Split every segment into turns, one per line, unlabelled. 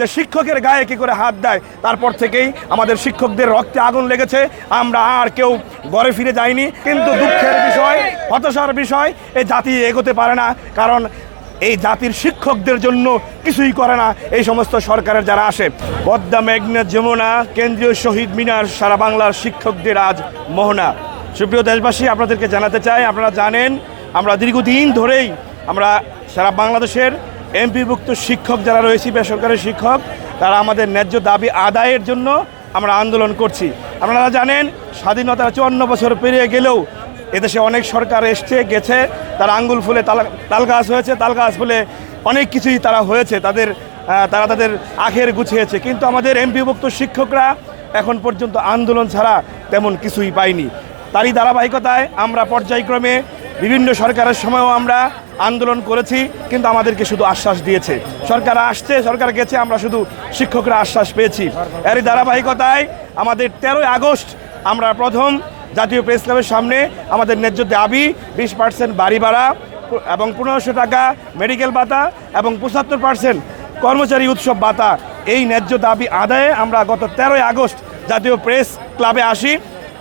যে শিক্ষকের গায়ে কি করে হাত দেয়, তারপর থেকেই আমাদের শিক্ষকদের রক্তে আগুন লেগেছে। আমরা আর কেউ ঘরে ফিরে যাইনি। কিন্তু দুঃখের বিষয়, হতাশার বিষয়, এই জাতি এগোতে পারে না। কারণ এই জাতির শিক্ষকদের জন্য কিছুই করে না এই সমস্ত সরকারের যারা আসে। পদ্মা মেঘনা যমুনা, কেন্দ্রীয় শহীদ মিনার, সারা বাংলার শিক্ষকদের আজ মোহনা। সুপ্রিয় দেশবাসী, আপনাদেরকে জানাতে চাই, আপনারা জানেন, আমরা দীর্ঘদিন ধরেই আমরা সারা বাংলাদেশের এমপিভুক্ত শিক্ষক যারা রয়েছে, বেসরকারি শিক্ষক, তারা আমাদের ন্যায্য দাবি আদায়ের জন্য আমরা আন্দোলন করছি। আপনারা জানেন স্বাধীনতার চুয়ান্ন বছর পেরিয়ে গেলেও এদেশে অনেক সরকার এসছে, গেছে, তারা আঙ্গুল ফুলে তাল তাল গাছ হয়েছে, তাল গাছ ফুলে অনেক কিছুই তারা হয়েছে, তাদের তারা তাদের আখের গুছিয়েছে। কিন্তু আমাদের এমপিভুক্ত শিক্ষকরা এখন পর্যন্ত আন্দোলন ছাড়া তেমন কিছুই পায়নি। তারই ধারাবাহিকতায় আমরা পর্যায়ক্রমে বিভিন্ন সরকারের সময়ও আমরা আন্দোলন করেছি, কিন্তু আমাদেরকে শুধু আশ্বাস দিয়েছে। সরকার আসছে, সরকার গেছে, আমরা শুধু শিক্ষকরা আশ্বাস পেয়েছি। এরই ধারাবাহিকতায় আমাদের তেরোই আগস্ট, আমরা প্রথম জাতীয় প্রেস ক্লাবের সামনে আমাদের ন্যায্য দাবি, বিশ পার্সেন্ট বাড়ি ভাড়া এবং পনেরোশো টাকা মেডিকেল ভাতা এবং পঁচাত্তর পার্সেন্ট কর্মচারী উৎসব ভাতা। এই ন্যায্য দাবি আদায়ে আমরা গত তেরোই আগস্ট জাতীয় প্রেস ক্লাবে আসি।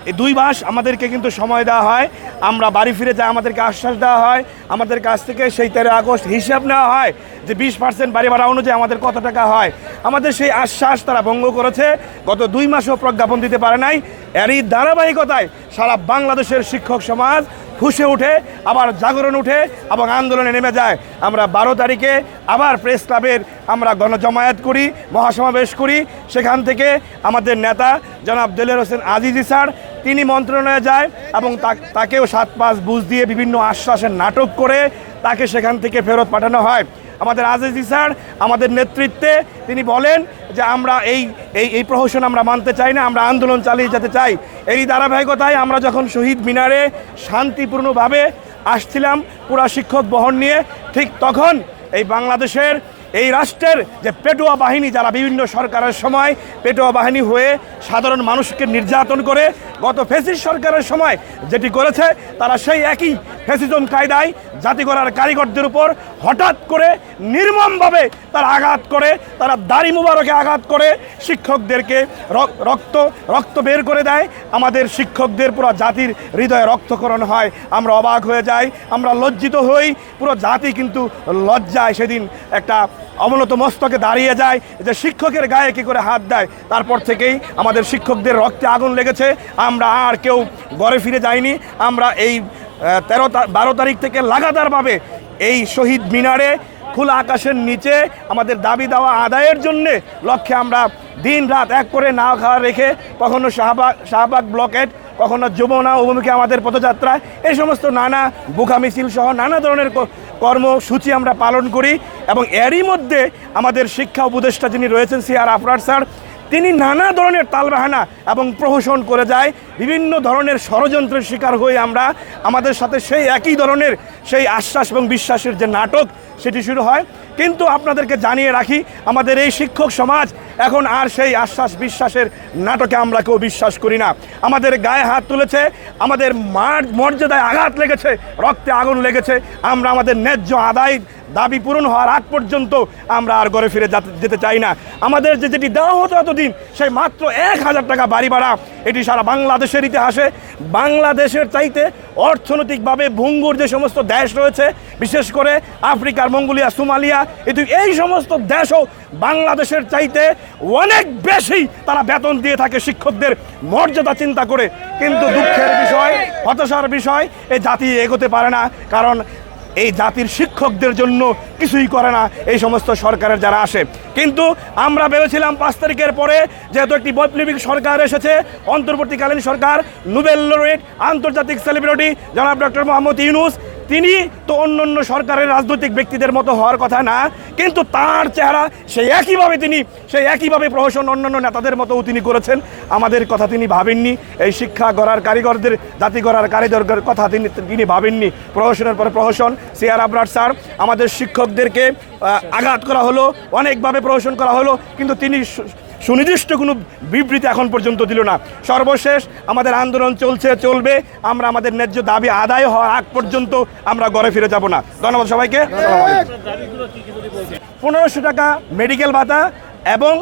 এই দুই মাস আমাদেরকে কিন্তু সময় দেওয়া হয়। আমরা বাড়ি ফিরে যাই, আমাদেরকে আশ্বাস দেওয়া হয়। আমাদের কাছ থেকে সেই তেরো আগস্ট হিসাব নেওয়া হয় যে বিশ পার্সেন্ট বাড়ি ভাড়া অনুযায়ী আমাদের কত টাকা হয়। আমাদের সেই আশ্বাস তারা ভঙ্গ করেছে। গত দুই মাসও প্রজ্ঞাপন দিতে পারে নাই। এরই ধারাবাহিকতায় সারা বাংলাদেশের শিক্ষক সমাজ ফুসে উঠে, আবার জাগরণ উঠে এবং আন্দোলনে নেমে যায়। আমরা বারো তারিখে আবার প্রেস ক্লাবের আমরা গণজমায়েত করি, মহাসমাবেশ করি। সেখান থেকে আমাদের নেতা জনাব দেলের হোসেন আজিজি স্যার, তিনি মন্ত্রণালয়ে যায় এবং তাকেও সাত পাঁচ বুঝ দিয়ে বিভিন্ন আশ্বাসের নাটক করে তাকে সেখান থেকে ফেরত পাঠানো হয়। আমাদের আজিজি স্যার, আমাদের নেতৃত্বে তিনি বলেন যে আমরা এই এই এই প্রহসন আমরা মানতে চাই না, আমরা আন্দোলন চালিয়ে যেতে চাই। এই ধারাবাহিকতায় আমরা যখন শহীদ মিনারে শান্তিপূর্ণভাবে আসছিলাম, পুরা শিক্ষক বহন নিয়ে, ঠিক তখন এই বাংলাদেশের, এই রাষ্ট্রের যে পেটোয়া বাহিনী যারা বিভিন্ন সরকারের সময় পেটোয়া বাহিনী হয়ে সাধারণ মানুষকে নির্যাতন করে, গত ফেসিস সরকারের সময় যেটি করেছে, তারা সেই একই ফেসিজম কায়দায় জাতি গড়ার কারিগরদের উপর হঠাৎ করে নির্মমভাবে তারা আঘাত করে, তারা দাড়ি মুবারকে আঘাত করে, শিক্ষকদেরকে রক- রক্ত রক্ত বের করে দেয়। আমাদের শিক্ষকদের পুরো জাতির হৃদয়ে রক্তকরণ হয়। আমরা অবাক হয়ে যাই, আমরা লজ্জিত হই। পুরো জাতি কিন্তু লজ্জায় সেদিন একটা অবনত মস্তকে দাঁড়িয়ে যায় যে শিক্ষকের গায়ে কী করে হাত দেয়। তারপর থেকেই আমাদের শিক্ষকদের রক্তে আগুন লেগেছে। আমরা আর কেউ ঘরে ফিরে যাইনি। আমরা এই তেরো বারো তারিখ থেকে লাগাতারভাবে এই শহীদ মিনারে খোলা আকাশের নিচে আমাদের দাবি দেওয়া আদায়ের জন্যে লক্ষ্যে আমরা দিন রাত এক করে না খাওয়া রেখে কখনো শাহবাগ শাহবাগ ব্লকেট কখনো যমুনা অভিমুখে আমাদের পদযাত্রা এই সমস্ত নানা বুকা মিছিল সহ নানা ধরনের কর্মসূচি আমরা পালন করি এবং এরই মধ্যে আমাদের শিক্ষা উপদেষ্টা যিনি রয়েছেন সি আর আফরার স্যার তিনি নানা ধরনের তালবাহানা এবং প্রহসন করে যায়, বিভিন্ন ধরনের ষড়যন্ত্রের শিকার হয়ে আমরা আমাদের সাথে সেই একই ধরনের সেই আশ্বাস এবং বিশ্বাসের যে নাটক, সেটি শুরু হয়। কিন্তু আপনাদেরকে জানিয়ে রাখি, আমাদের এই শিক্ষক সমাজ এখন আর সেই আশ্বাস বিশ্বাসের নাটকে আমরা কেউ বিশ্বাস করি না। আমাদের গায়ে হাত তুলেছে, আমাদের মার মর্যাদায় আঘাত লেগেছে, রক্তে আগুন লেগেছে। আমরা আমাদের ন্যায্য আদায় দাবি পূরণ হওয়ার আগ পর্যন্ত আমরা আর ঘরে ফিরে যাতে- চাই না। আমাদের যে যেটি দেওয়া হতো এতদিন সেই মাত্র এক হাজার টাকা বাড়ি ভাড়া। এটি সারা বাংলাদেশের ইতিহাসে। বাংলাদেশের চাইতে অর্থনৈতিকভাবে ভঙ্গুর যে সমস্ত দেশ রয়েছে, বিশেষ করে আফ্রিকার মঙ্গোলিয়া, সোমালিয়া এটি এই সমস্ত দেশও বাংলাদেশের চাইতে অনেক বেশি তারা বেতন দিয়ে থাকে শিক্ষকদের মর্যাদা চিন্তা করে। কিন্তু দুঃখের বিষয়, হতাশার বিষয় এই জাতি এগোতে পারে না। কারণ এই জাতির শিক্ষকদের জন্য কিছুই করে না এই সমস্ত সরকারের যারা আসে। কিন্তু আমরা ভেবেছিলাম পাঁচ তারিখের পরে যেহেতু একটি বৈপ্লবিক সরকার এসেছে, অন্তর্বর্তীকালীন সরকার নোবেল লরেট আন্তর্জাতিক সেলিব্রিটি জনাব ডক্টর মোহাম্মদ ইউনুস তিনি তো অন্য অন্য সরকারের রাজনৈতিক ব্যক্তিদের মতো হওয়ার কথা না, কিন্তু তার চেহারা সেই একইভাবে তিনি, সেই একইভাবে প্রহসন অন্যান্য নেতাদের মতো তিনি করেছেন। আমাদের কথা তিনি ভাবেননি। এই শিক্ষা গড়ার কারিগরদের, জাতি গড়ার কারিগরের কথা তিনি তিনি ভাবেননি। প্রহসনের পরে প্রহসন সিআর আবরার স্যার, আমাদের শিক্ষকদেরকে আঘাত করা হলো, অনেকভাবে প্রহসন করা হলো, কিন্তু তিনি সুনির্দিষ্ট কোনো বিবৃতি এখন পর্যন্ত দিল না। সর্বশেষ আমাদের আন্দোলন চলছে, চলবে। আমরা আমাদের ন্যায্য দাবি আদায় হওয়ার আগ পর্যন্ত আমরা ঘরে ফিরে যাব না। ধন্যবাদ সবাইকে। পনেরোশো টাকা মেডিকেল ভাতা এবং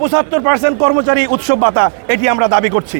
পঁচাত্তর পার্সেন্ট কর্মচারী উৎসব ভাতা, এটি আমরা দাবি করছি।